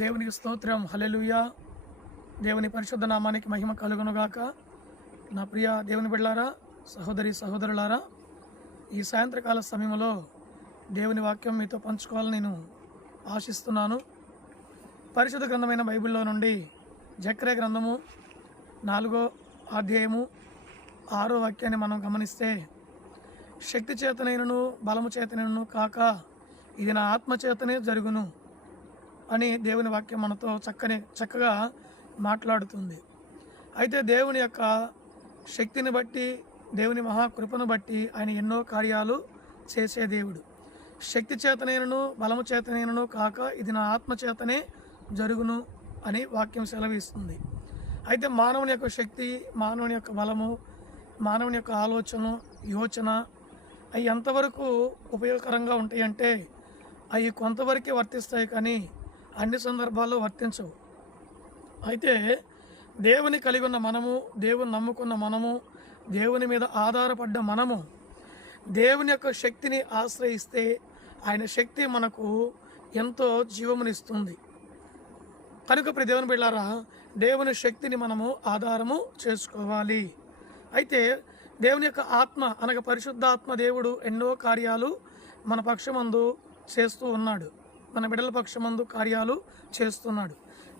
దేవునికి స్తోత్రం. హల్లెలూయా. దేవుని పరిశుద్ధ నామానికి మహిమ కలుగునుగాక. నా ప్రియ దేవుని బిడ్డలారా, సహోదరి సహోదరులారా, ఈ సాయంత్రకాల సమయంలో దేవుని వాక్యం మీతో పంచుకోవాలని నేను ఆశిస్తున్నాను. పరిశుద్ధ గ్రంథమైన బైబిల్లో నుండి జకర్యా గ్రంథము 4వ అధ్యాయము 6వ వాక్యాన్ని మనం గమనిస్తే, శక్తి చేతనైనను బలము చేతనైనను కాక ఇది నా ఆత్మ చేతనే జరుగును అని దేవుని వాక్యం మనతో చక్కగా మాట్లాడుతుంది. అయితే దేవుని యొక్క శక్తిని బట్టి, దేవుని మహాకృపను బట్టి ఆయన ఎన్నో కార్యాలు చేసే దేవుడు. శక్తి చేతనైనను బలము చేతనైనను కాక ఇది నా ఆత్మ చేతనే జరుగును అని వాక్యం సెలవిస్తుంది. అయితే మానవుని యొక్క శక్తి, మానవుని యొక్క బలము, మానవుని యొక్క ఆలోచన, యోచన అవి ఎంతవరకు ఉపయోగకరంగా ఉంటాయంటే అవి కొంతవరకే వర్తిస్తాయి, కానీ అన్ని సందర్భాల్లో వర్తించవు. అయితే దేవుని కలిగి ఉన్న మనము, దేవుని నమ్ముకున్న మనము, దేవుని మీద ఆధారపడ్డ మనము దేవుని యొక్క శక్తిని ఆశ్రయిస్తే ఆయన శక్తి మనకు ఎంతో జీవమునిస్తుంది. కనుక ప్రియ దేవుని బిడ్డలారా, దేవుని శక్తిని మనము ఆధారము చేసుకోవాలి. అయితే దేవుని యొక్క ఆత్మ అనగా పరిశుద్ధాత్మ దేవుడు ఎన్నో కార్యాలు మన పక్షమందు చేస్తూ ఉన్నాడు, మన బిడ్డల పక్షమందు కార్యాలు చేస్తున్నాడు.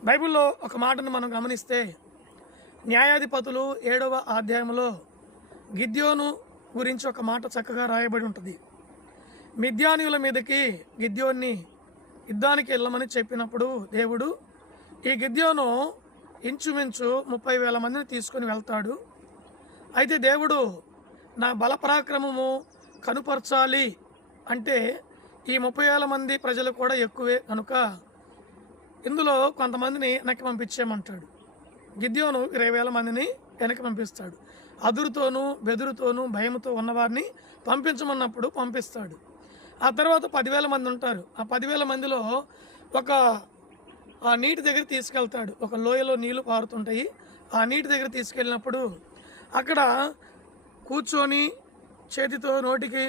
బైబిల్లో ఒక మాటను మనం గమనిస్తే, న్యాయాధిపతులు 7వ అధ్యాయంలో గిద్యోను గురించి ఒక మాట చక్కగా రాయబడి ఉంటుంది. మిద్యానీయుల మీదకి గిద్యోన్ని యుద్ధానికి వెళ్ళమని చెప్పినప్పుడు దేవుడు ఈ గిద్యోను ఇంచుమించు 30,000 మందిని తీసుకొని వెళ్తాడు. అయితే దేవుడు నా బలపరాక్రమము కనుపరచాలి అంటే ఈ 30,000 మంది ప్రజలు కూడా ఎక్కువే కనుక ఇందులో కొంతమందిని వెనక్కి పంపించేయమంటాడు. గిద్యోను 20,000 మందిని వెనక్కి పంపిస్తాడు. అదురుతోనూ బెదురుతోనూ భయంతో ఉన్నవారిని పంపించమన్నప్పుడు పంపిస్తాడు. ఆ తర్వాత 10,000 మంది ఉంటారు. ఆ 10,000 మందిలో ఆ నీటి దగ్గర తీసుకెళ్తాడు. ఒక లోయలో నీళ్లు పారుతుంటాయి. ఆ నీటి దగ్గర తీసుకెళ్ళినప్పుడు అక్కడ కూర్చొని చేతితో నోటికి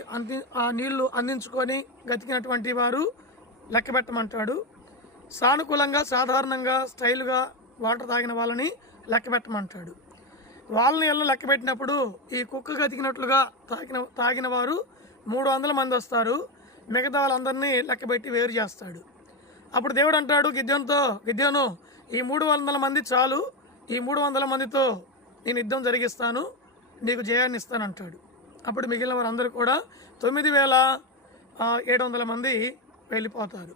ఆ నీళ్లు అందించుకొని గతికినటువంటి వారు లెక్క పెట్టమంటాడు. సానుకూలంగా, సాధారణంగా, స్టైల్గా వాటర్ తాగిన వాళ్ళని లెక్క పెట్టమంటాడు. వాళ్ళని ఎలా లెక్క పెట్టినప్పుడు ఈ కుక్క గతికినట్లుగా తాగిన వారు 300 మంది వస్తారు. మిగతా వాళ్ళందరినీ లెక్కబెట్టి వేరు చేస్తాడు. అప్పుడు దేవుడు అంటాడు గిద్యోను, ఈ 300 మంది చాలు, ఈ 300 మందితో నేను యుద్ధం జరిగిస్తాను, నీకు జయాన్ని ఇస్తానంటాడు. అప్పుడు మిగిలిన వారందరూ కూడా 9,700 మంది వెళ్ళిపోతారు.